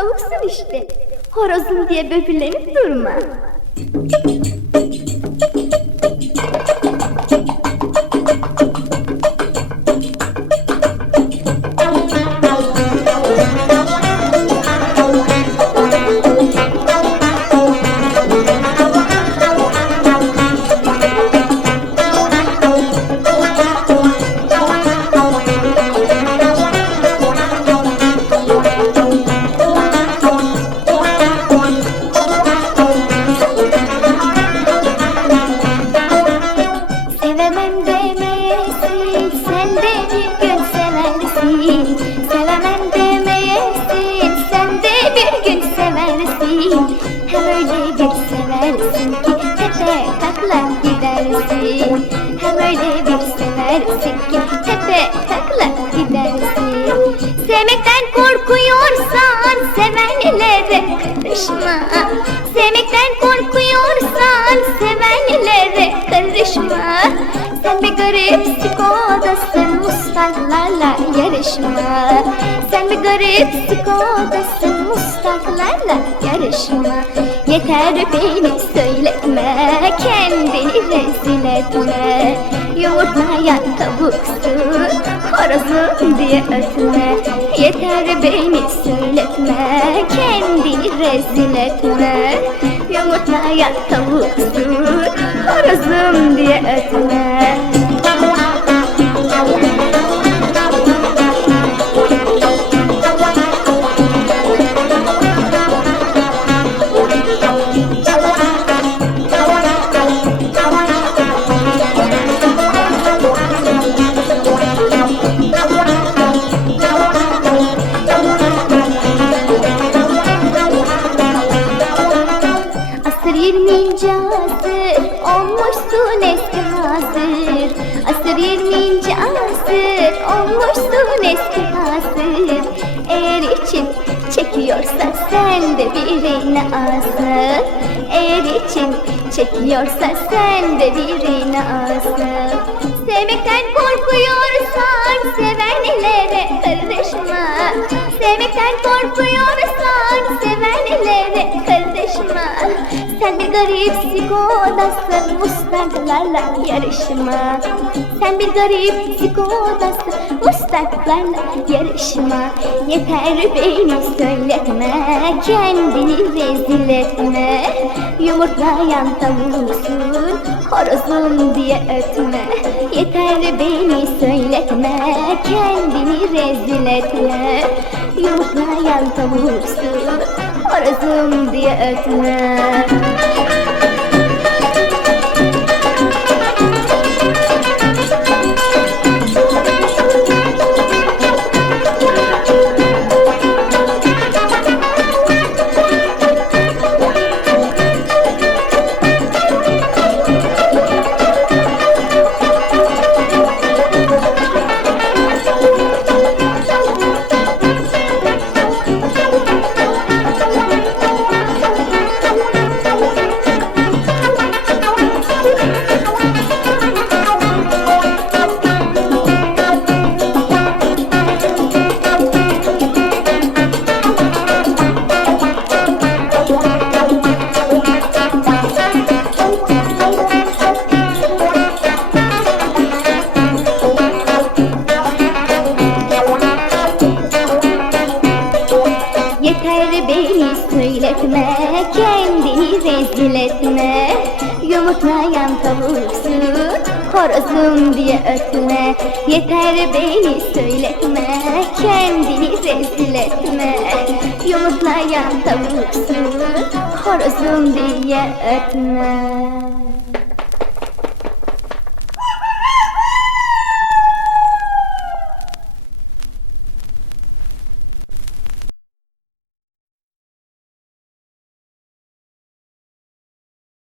tavuksun işte. Horozum diye böbürlenip durma. Sen de bir gün seversin. Sen de bir gün seversin. Hem öyle bir seversin ki tepe takla gidersin. Hem öyle bir seversin ki tepe takla gidersin. Sevmekten korkuyorsan sevenlere karışma. Sevmekten korkuyorsan sevenlere karışma. Sen bir garip Skodasın Mustafa'larla yarışma. Sen bir garip Skodasın Mustafa'larla yarışma. Yeter beni söyletme, kendini rezil etme. Yumurtlayan tavuksun, horozum diye ötme. Yeter beni söyletme, kendini rezil etme. Yumurtlayan tavuksun, horozum diye ötme. Hazır Asır yirminci asır olmuşsun eski hazır Eğer için çekiyorsa sen de birine asıl Eğer için çekiyorsa sen de birine asıl Sevmekten korkuyorsan sevenlere karışma Sevmekten korkuyorsan sevenlere Sen bir garip sikodasın mustaklarla yarışma. Sen bir garip sikodasın mustaklarla yarışma. Yeter beni söyletme kendini rezil etme. Yumurtlayan tavuksun horozum diye ötme. Yeter beni söyletme kendini rezil etme. Yumurtlayan tavuksun horozum diye ötme Yumurtlayan tavuksun, horozum diye ötme. Yeter beni söyletme, kendini rezil etme. Yumurtlayan tavuksun, horozum diye ötme